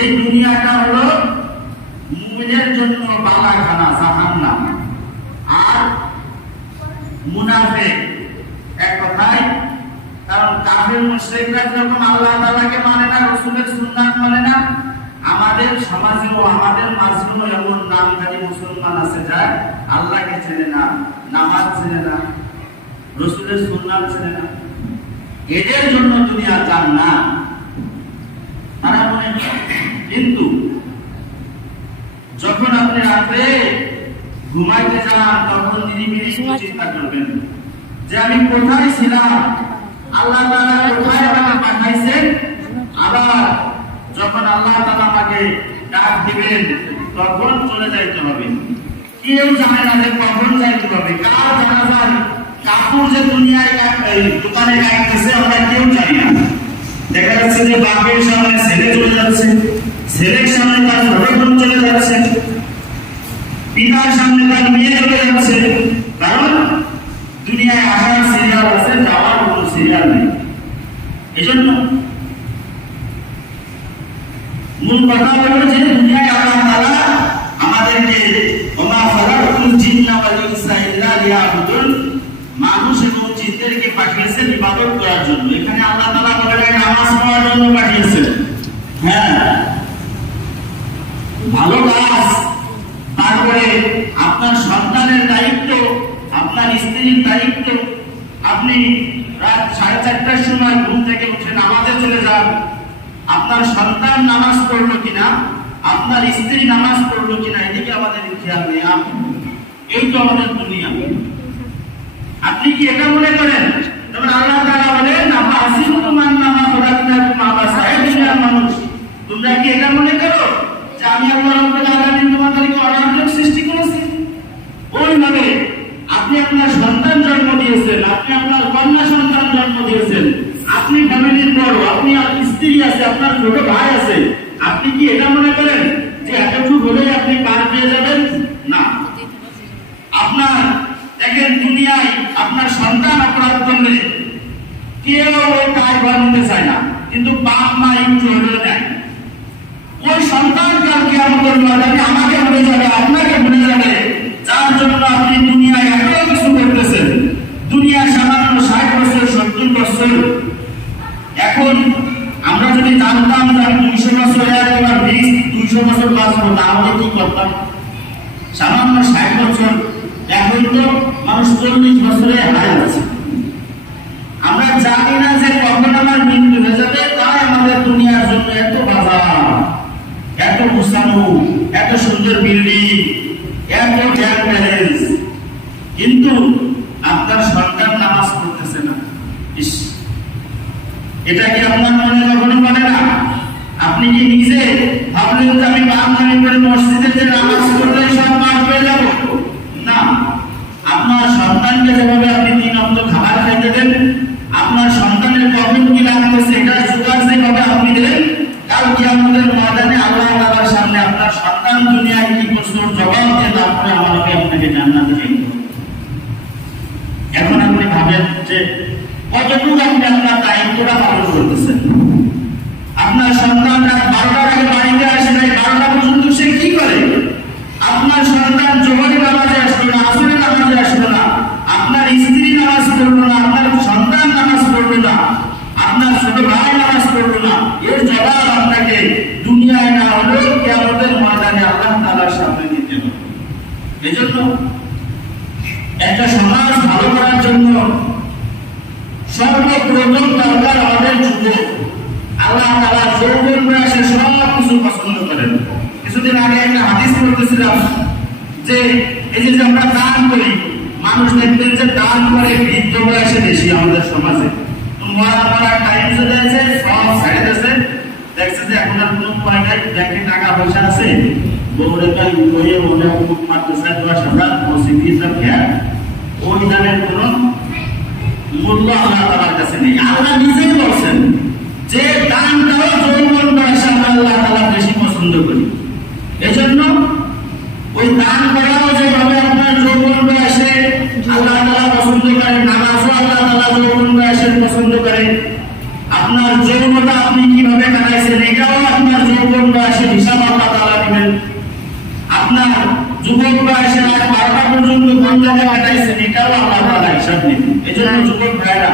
এই দুনিয়াটা হলো মুমিনের জন্য আর মুনাফিক, এক কথায়, কারণ কাফির, মুশরিকরা যখন আল্লাহ তাআলাকে মানে না, রাসূলের সুন্নাত মানে না, আমাদের সমাজে ও আমাদের মাঝখানে এমন নামধারী মুসলমান আছে যারা আল্লাহকে চেনে না, নামাজ চেনে না। রসুলের সুন্নাত চেনে না। এদের জন্য দুনিয়া চান না তারা মনে কিন্তু যখন আপনি রাত্রে ঘুমাইতে যান তখন একটু চিন্তা করবেন যে আমি কোথায় ছিলাম? আল্লাহ তাআলা কোথায় আমাকে পাঠাইছেন? আবার যখন আল্লাহ তাআলা আমাকে ডাক দিবেন তখন চলে যাইতে হবে। কেউ জানে না যে কখন যাইতে হবে। কার জানাজার যে দুনিয়ায় দোকানে কাটতেছে আমরা কেউ জানি না। দেখা যাচ্ছে যে বাপের সামনে ছেলে চলে যাচ্ছে, ছেলের সামনে তার ছোট চলে যাচ্ছে, পিতার সামনে তার মেয়ে চলে যাচ্ছে। কারণ দুনিয়ায় আসার সিরিয়াল আছে, যাওয়ার কোনো সিরিয়াল নেই। এই জন্য মূল কথা হলো যে দুনিয়ায় আল্লাহ তাআলা আমাদেরকে, ওমা ফারাকুল জিন্না ওয়াল ইনসা ইল্লা লিয়াবুদুন। মানুষ এবং জিনদেরকে পাঠিয়েছেন ইবাদত করার জন্য। এখানে আল্লাহ তাআলা বলেন নামাজ পড়ার জন্য পাঠিয়েছেন। হ্যাঁ। ভালো কাজ। তারপরে আপনার সন্তানের দায়িত্ব, আপনার স্ত্রীর দায়িত্ব। আপনি রাত সাড়ে চারটার সময় ঘুম থেকে উঠে নামাজে চলে যান। আপনার সন্তান নামাজ পড়ল কিনা, আপনার স্ত্রী নামাজ পড়ল কিনা, এদিকে আমাদের খেয়াল নেই। এই তো আমাদের দুনিয়া। কি এটা মনে করেন? যেমন আল্লাহ তাআলা বলেন আপা আসিফু তোমার নামা খোলাকিনাকুম আবা সাহেব দুনিয়ার মানুষ। তোমরা কি এটা মনে করো? যে আমি আল্লাহ রাব্বুল আলামিন তোমাদেরকে অনার্থক সৃষ্টি করেছি? ওইভাবে আপনি আপনার সন্তান জন্ম দিয়েছেন, আপনি আপনার কন্যা সন্তান জন্ম দিয়েছেন, আপনি ফ্যামিলির বড়, আপনি স্ত্রী আছে, আপনার ছোট ভাই আছে। আপনি কি এটা মনে করেন? যে এতটুকু হলেই আপনি পার পেয়ে যাবেন? না। আপনার দেখেন দুনিয়ায় আপনার সন্তান অপরাধ করলে কেউ ওই দায়ভার নিতে চায় না। কিন্তু বাপ, মা একটু হলেও নেয় ওই সন্তান কালকে আমাদের ময়দানে আমাকে ভুলে যাবে, আপনাকে ভুলে যাবে। যার জন্য আপনি দুনিয়ায় এত কিছু করতেছেন। দুনিয়ার সাধারণ ষাট বছর, সত্তর বছর। এখন আমরা যদি জানতাম যে আমি দুইশো বছর একবার বিশ, দুইশো বছর বাঁচবো তাহলে কি করতাম? সামান্য ষাট বছর। এখন তো মানুষ চল্লিশ বছরে হারাই আছে জানি যে কখন আমার মৃত্যু হয়ে যাবে, তাই আমাদের দুনিয়ার জন্য এত বাজার এত গুছানো, এত সুন্দর বিল্ডিং এত ব্যাংক ব্যালেন্স কিন্তু আপনার সরকার নামাজ পড়তেছে না। এটা কি আপনার মনে কখনো করে না? আপনি কি নিজে ভাবলেন যে আমি নামি করে মসজিদে যে নামাজ পড়লে সব পাপ হয়ে যাব? না। আপনার সন্তানকে যেভাবে আপনি তিন অন্ত খাবার খাইতে দেন আপনার সন্তানের কখন কি লাগতেছে এটা জোগাড় যেভাবে আপনি দেন কাল কি আমাদের ময়দানে আল্লাহ তাআলার সামনে আপনার সন্তান দুনিয়ায় কি প্রশ্ন জবাব দিয়ে তারপরে আমাকে আপনাকে জান্নাতে যাইতে এখন আপনি ভাবেন যে কতটুকু আপনি আপনার দায়িত্বটা পালন করতেছেন? আপনার সন্তান বারোটার আগে বাড়িতে আসে নাই, বারোটা পর্যন্ত সে কি করে? আপনার সন্তান জোহরে নামাজে আসলো না আসরে নামাজে আসলো না, আপনার স্ত্রী ছোট ভাই নামাজ পড়ল না। এর জবাব আপনাকে দুনিয়ায় না হলেও কেমতের ময়দানে আল্লাহ তাআলার সামনে দিতে হবে। এজন্য একটা সমাজ ভালো করার জন্য সর্বপ্রথম দরকার আমাদের যুবক আল্লাহ তাআলা যৌবন বয়সে সব কিছু পছন্দ করেন। কিছুদিন আগে একটা হাদিস পড়তেছিলাম যে, এই যে আমরা দান করি, মানুষ দেখবেন যে দান করে বৃদ্ধ বয়সে বেশি আমাদের সমাজে। টাইম চলে আছে ছেড়ে দিয়েছে দেখছে যে এখন আর কোনো উপায় নাই, ব্যাংকে টাকা পয়সা আছে। মনে মসজিদ সব ওই দানের কোনো মূল্য আল্লাহ তাআলার কাছে নেই। আল্লাহ বলছেন, যে বয়সে আমরা আল্লাহ তাআলা বেশি পছন্দ করি। এজন্য ওই দান করাও যেভাবে আপনার যৌবন বয়সে আল্লাহ তাআলা পছন্দ করেন নামাজ আপনার যৌনতা আপনি কীভাবে কাটাইছেন এটাও আপনার যৌবন বয়সের হিসাব আল্লাহ আপনার যুবক বয়সের রাত বারোটা পর্যন্ত কোন জায়গায় কাটাইছেন, এটাও আল্লাহ হিসাব নেবেন এই জন্য যুবক ভাইরা